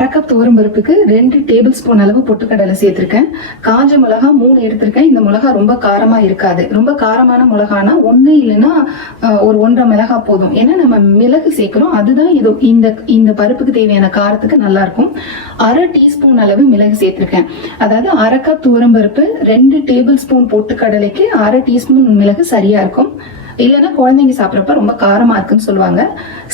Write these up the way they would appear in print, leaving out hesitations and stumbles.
1/2 cup துவரம் பருப்புக்கு 2 table spoon அளவு பொட்டுக்கடலை சேர்த்திருக்கேன். காஞ்ச மிளகா 3 எடுத்திருக்கேன். இந்த மிளகா ரொம்ப காரமா இருக்காது. ரொம்ப காரமான மிளகானா 1 இல்லைன்னா ஒரு 1.5 மிளகா போதும். ஏன்னா நம்ம மிளகு சேர்க்கிறோம், அதுதான் இது இந்த பருப்புக்கு தேவையான காரத்துக்கு நல்லா இருக்கும். 1/2 டீஸ்பூன் அளவு மிளகு சேர்த்திருக்கேன். அதாவது 1/2 கப் துவரம் பருப்பு 2 டேபிள் ஸ்பூன் பொட்டுக்கடலைக்கு 1/2 டீஸ்பூன் மிளகு சரியா இருக்கும். இல்லைன்னா குழந்தைங்க சாப்பிட்றப்ப ரொம்ப காரமா இருக்குன்னு சொல்லுவாங்க.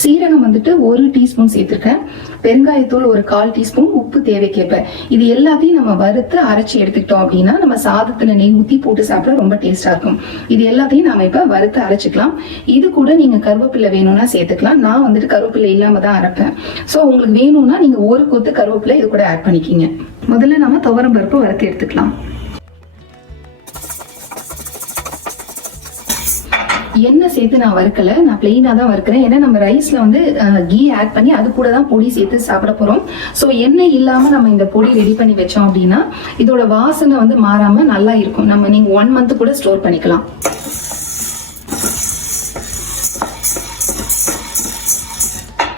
சீரகம் வந்துட்டு 1 டீஸ்பூன் சேர்த்திருக்கேன். பெருங்காயத்தூள் ஒரு 1/4 டீஸ்பூன், உப்பு தேவைக்கேற்ப. இது எல்லாத்தையும் நம்ம வறுத்து அரைச்சி எடுத்துக்கிட்டோம் அப்படின்னா நம்ம சாதத்துல நெய் ஊற்றி போட்டு சாப்பிட ரொம்ப டேஸ்டா இருக்கும். இது எல்லாத்தையும் நாம இப்ப வறுத்து அரைச்சிக்கலாம். இது கூட நீங்க கருவேப்பிலை வேணும்னா சேர்த்துக்கலாம். நான் வந்துட்டு கருவேப்பிலை இல்லாம தான் அரைப்பேன். ஸோ உங்களுக்கு வேணும்னா நீங்க ஒரு கொத்து கருவேப்பிலை இது கூட ஆட் பண்ணிக்கிங்க. முதல்ல நம்ம துவரம் பருப்பு வறுத்து எடுத்துக்கலாம். எண்ணெய் சேர்த்து நான் வறுக்கல, நான் பிளெயினா தான் வறுக்கிறேன். ஏன்னா நம்ம ரைஸ்ல வந்து கீ ஆட் பண்ணி அது கூட தான் பொடி சேர்த்து சாப்பிட போறோம். ஸோ எண்ணெய் இல்லாம நம்ம இந்த பொடி ரெடி பண்ணி வச்சோம் அப்படின்னா இதோட வாசனை வந்து மாறாம நல்லா இருக்கும். நீங்க 1 மந்த் கூட ஸ்டோர் பண்ணிக்கலாம்.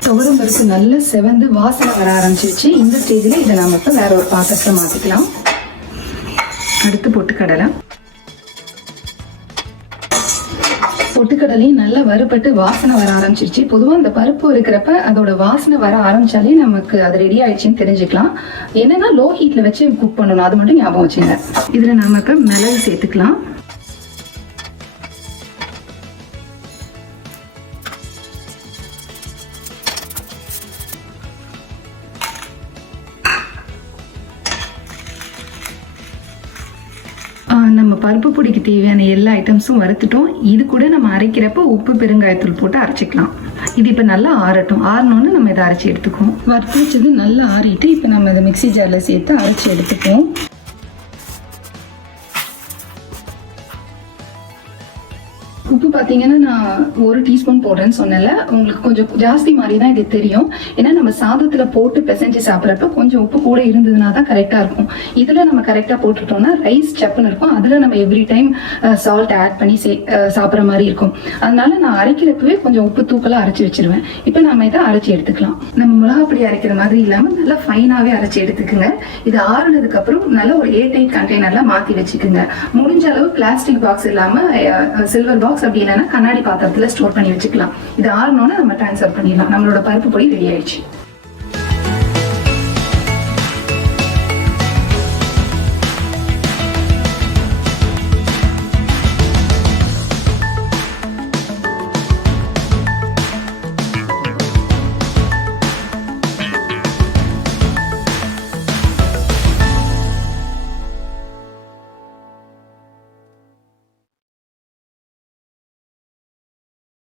துவரம் பருப்பு நல்லா செவந்து வாசனை வர ஆரம்பிச்சிருச்சு. இந்த ஸ்டேஜ்ல இதை நாம இப்ப வேற ஒரு பாத்திரத்துல மாத்திக்கலாம். அடுத்து பொட்டுக்கடலை. பொட்டுக்கடலையும் நல்லா வறுபட்டு வாசனை வர ஆரம்பிச்சிருச்சு. பொதுவாக இந்த பருப்பு இருக்கிறப்ப அதோட வாசனை வர ஆரம்பிச்சாலே நமக்கு அது ரெடி ஆயிடுச்சுன்னு தெரிஞ்சுக்கலாம். என்னன்னா லோ ஹீட்ல வச்சு குக் பண்ணணும், அது மட்டும் ஞாபகம் வச்சுங்க. இதுல நமக்கு மிளகு சேர்த்துக்கலாம். நம்ம பருப்பு பொடிக்கு தேவையான எல்லா ஐட்டம்ஸும் வறுத்துட்டோம். இது கூட நம்ம அரைக்கிறப்ப உப்பு பெருங்காயத்தூள் போட்டு அரைச்சிக்கலாம். இது இப்போ நல்லா ஆறட்டும். ஆறணும்னு நம்ம இதை அரைச்சி எடுத்துக்குவோம். வறுத்து வச்சது நல்லா ஆறிட்டு இப்போ நம்ம இதை மிக்ஸி ஜாரில் சேர்த்து அரைச்சி எடுத்துக்குவோம். உப்பு பார்த்தீங்கன்னா நான் 1 டீஸ்பூன் போடுறேன்னு சொன்னல, உங்களுக்கு கொஞ்சம் ஜாஸ்தி மாதிரி தான் இது தெரியும். ஏன்னா நம்ம சாதத்துல போட்டு பிசைஞ்சு சாப்பிட்றப்ப கொஞ்சம் உப்பு கூட இருந்ததுன்னா தான் கரெக்டா இருக்கும். இதுல நம்ம கரெக்டா போட்டுட்டோம்னா ரைஸ் சப்புன்னு இருக்கும். அதுல நம்ம எவ்ரி டைம் சால்ட் ஆட் பண்ணி சாப்பிட்ற மாதிரி இருக்கும். அதனால நான் அரைக்கிறப்பவே கொஞ்சம் உப்பு தூக்கலா அரைச்சி வச்சிருவேன். இப்போ நம்ம இதை அரைச்சி எடுத்துக்கலாம். நம்ம மிளகாப்பொடி அரைக்கிற மாதிரி இல்லாம நல்லா ஃபைனாவே அரைச்சி எடுத்துக்குங்க. இது ஆறுனதுக்கு அப்புறம் நல்ல ஒரு ஏர்டைட் கண்டெய்னர்ல மாத்தி வச்சுக்குங்க. முடிஞ்ச அளவு பிளாஸ்டிக் பாக்ஸ் இல்லாம சில்வர் பாக்ஸ் அப்படி இல்லைன்னா கண்ணாடி பாத்திரத்துல ஸ்டோர் பண்ணி வச்சுக்கலாம். இது ஆறணும்னா நம்ம ட்ரான்ஸ்ஃபர் பண்ணிடலாம். நம்மளோட பருப்பு பொடி ரெடி ஆயிடுச்சு.